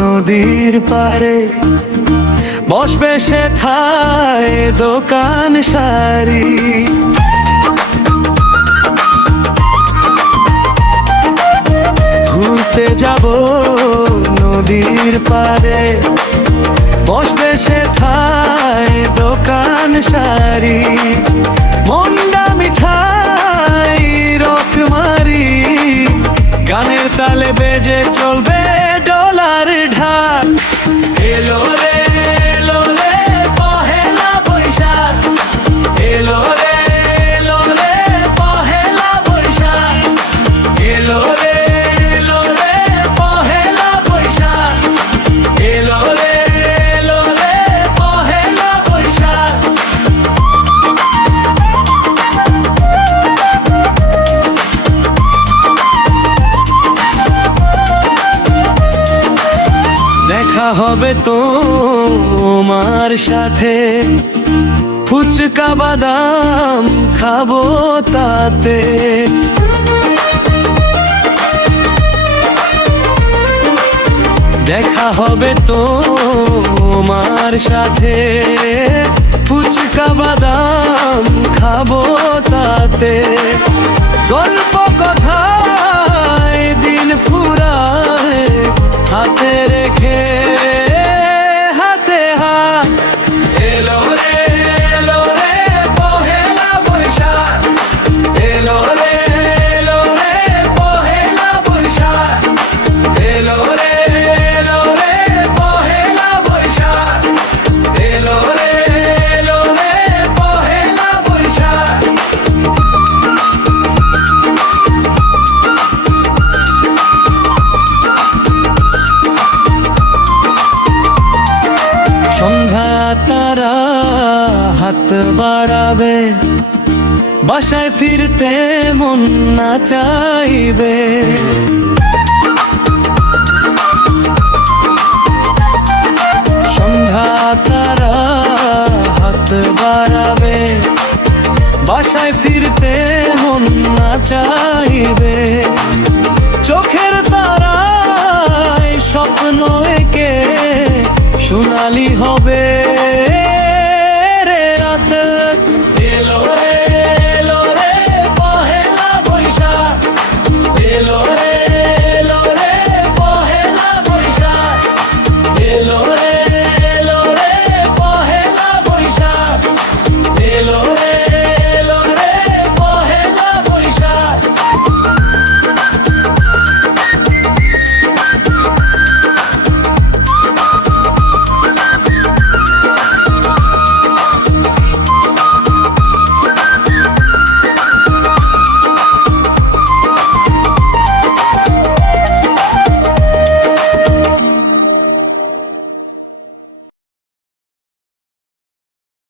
নদীর পারে, বসবে সেথায় দোকান সারি। ঘুরতে যাব নদীর পারে, বসবে সেথায় দোকান সারি। মন্ডা মিঠাই রকমারি, গানের তালে বেজে চলবে ডলার ঢাক। এলো রে এলো রে পহেলা বৈশাখ, এলো রে এলো রে পহেলা বৈশাখ, এলো রে এলো রে পহেলা বৈশাখ, এলো রে এলো রে পহেলা বৈশাখ। দেখা হবে তোমার সাথে, ফুচকা বাদাম খাবো তাতে। দেখা হবে তোমার সাথে, ফুচকা বাদাম খাবো তাতে। গল্প কথায় দিন ফুরায়, হাতে রেখে হাতে হাত। এলো রে এলো রে পহেলা বৈশাখ, এলো রে এলো রে পহেলা বৈশাখ, এলো রে এলো রে পহেলা বৈশাখ, এলো রে এলো রে পহেলা বৈশাখ। সন্ধ্যা তারা হাত বাড়াবে, বাসায় ফিরতে মন না চাইবে।